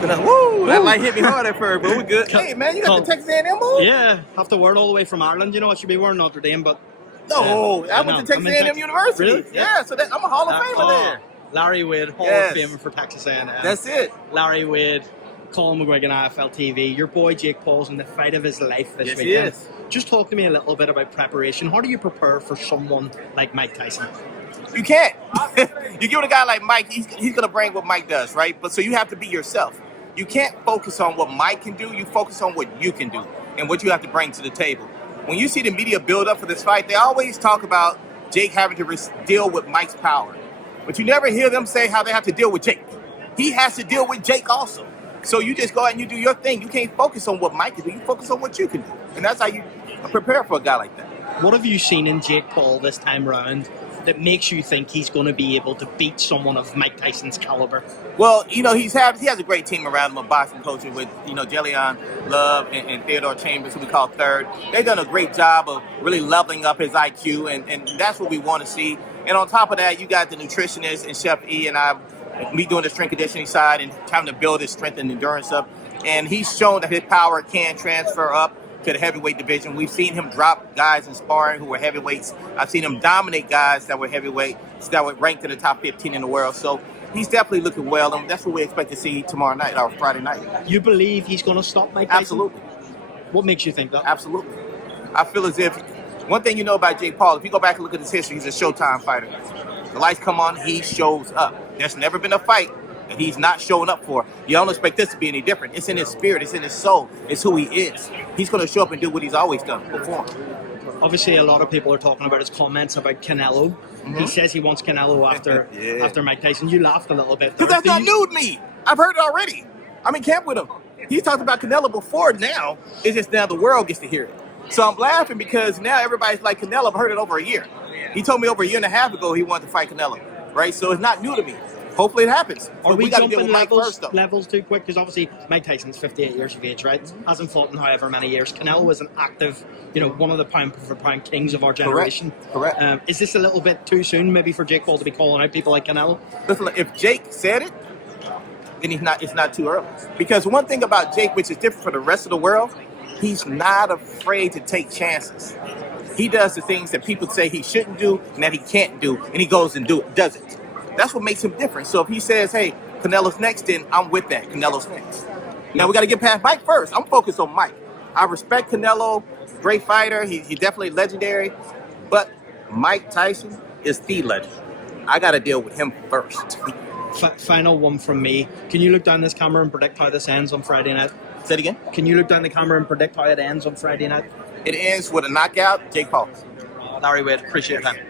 nothing else. Woo! That light hit me hard at first, but we're good. Hey, man, you got the Texas A&M move? Yeah, have to wear it all the way from Ireland. You know, I should be wearing Notre Dame, but... No, I went to Texas A&M University. Really? Yeah, so I'm a Hall of Famer there. Larry Wade, Hall of Famer for Texas A&M. That's it. Larry Wade, COLM, McGuigan, IFLTV. Your boy Jake Paul's in the fight of his life this weekend. Yes. Just talk to me a little bit about preparation. How do you prepare for someone like Mike Tyson? You can't. You give it a guy like Mike, he's going to bring what Mike does, right? But so you have to be yourself. You can't focus on what Mike can do. You focus on what you can do and what you have to bring to the table. When you see the media build up for this fight, they always talk about Jake having to deal with Mike's power. But you never hear them say how they have to deal with Jake. He has to deal with Jake also. So you just go out and you do your thing. You can't focus on what Mike can do. You focus on what you can do. And that's how you prepare for a guy like that. What have you seen in Jake Paul this time round that makes you think he's going to be able to beat someone of Mike Tyson's caliber? Well, you know, he has a great team around him, a boxing coach with, you know, Jellion Love and Theodore Chambers, who we call Third. They've done a great job of really leveling up his IQ, and that's what we want to see. And on top of that, you got the nutritionist and Chef E and me doing the strength conditioning side and trying to build his strength and endurance up. And he's shown that his power can transfer up to the heavyweight division. We've seen him drop guys in sparring who were heavyweights. I've seen him dominate guys that were heavyweights, that were ranked in the top 15 in the world. So he's definitely looking well, and that's what we expect to see tomorrow night or Friday night. You believe he's going to stop Mike Tyson? Absolutely. What makes you think that? Absolutely. I feel as if, one thing you know about Jake Paul, if you go back and look at his history, he's a Showtime fighter. The lights come on, he shows up. There's never been a fight that he's not showing up for. You don't expect this to be any different. It's in his spirit, it's in his soul, it's who he is. He's going to show up and do what he's always done before. Obviously, a lot of people are talking about his comments about Canelo. He says he wants Canelo after Mike Tyson. You laughed a little bit. Because that's not new to me. I've heard it already. I'm in camp with him. He's talked about Canelo before now. It's just now the world gets to hear it. So I'm laughing because now everybody's like, Canelo, I've heard it over a year. He told me over a year and a half ago he wanted to fight Canelo, right? So it's not new to me. Hopefully it happens. Are we jumping first, levels too quick? Because obviously Mike Tyson's 58 years of age, right? Hasn't fought in however many years. Canelo was an active, you know, one of the pound-for-pound kings of our generation. Correct. Is this a little bit too soon maybe for Jake Paul to be calling out people like Canelo? Listen, if Jake said it, then it's not too early. Because one thing about Jake, which is different from the rest of the world, he's not afraid to take chances. He does the things that people say he shouldn't do and that he can't do, and he goes and does it. That's what makes him different. So if he says, hey, Canelo's next, then I'm with that. Canelo's next. Now, we got to get past Mike first. I'm focused on Mike. I respect Canelo, great fighter. He's definitely legendary. But Mike Tyson is the legend. I got to deal with him first. Final one from me. Can you look down this camera and predict how this ends on Friday night? Say it again? Can you look down the camera and predict how it ends on Friday night? It ends with a knockout, Jake Paul. Larry Wade, appreciate your time.